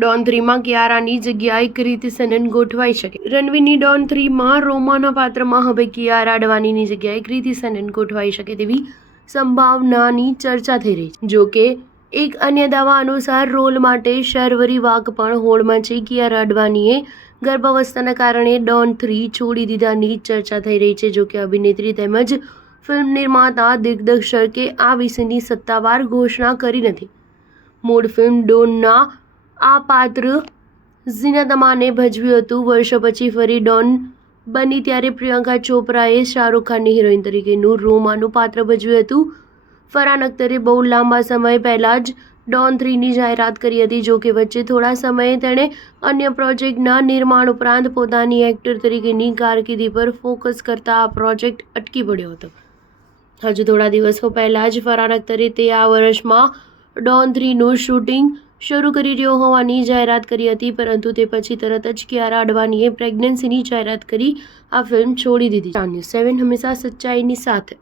Don 3માં કિયારાની જગ્યાએ કૃતિ સેનન ગોઠવાઈ શકે. રણવીરની ડોન 3માં રોમાના પાત્રમાં હવે કિયારા અડવાણીની જગ્યાએ કૃતિ સેનન ગોઠવાઈ શકે તેવી સંભાવનાની ચર્ચા થઈ રહી છે. જો કે એક અન્ય દાવા અનુસાર રોલ માટે શર્વરી વાઘ પણ હોડમાં છે. કિયારા અડવાણીએ ગર્ભાવસ્થાના કારણે ડોન 3 છોડી દીધાની ચર્ચા થઈ રહી છે. જો કે અભિનેત્રી તેમજ ફિલ્મ નિર્માતા દિગ્દર્શકે આ વિશેની સત્તાવાર ઘોષણા કરી નથી. મૂળ ફિલ્મ ડોનના આ પાત્ર ઝીનત અમાને ભજવ્યું હતું. વર્ષો પછી ફરી ડોન બની ત્યારે પ્રિયંકા ચોપરાએ શાહરૂખ ખાનની હિરોઈન તરીકેનું રોમાનું પાત્ર ભજવ્યું હતું. ફરહાન અખ્તરે બહુ લાંબા સમય પહેલાં જ ડોન 3ની જાહેરાત કરી હતી. જો કે વચ્ચે થોડા સમયે તેણે અન્ય પ્રોજેક્ટના નિર્માણ ઉપરાંત પોતાની એક્ટર તરીકેની કારકિર્દી પર ફોકસ કરતા આ પ્રોજેક્ટ અટકી પડ્યો હતો. હજુ થોડા દિવસો પહેલાં જ ફરહાન અખ્તરે તે આ વર્ષમાં ડોન 3નું શૂટિંગ શરૂ કરી રહ્યો હોવાની જાહેરાત કરી હતી. પરંતુ તે પછી તરત જ કિયારા અડવાણીએ પ્રેગ્નન્સીની જાહેરાત કરી આ ફિલ્મ છોડી દીધી. ન્યૂઝ 7 હંમેશા સચ્ચાઈની સાથે.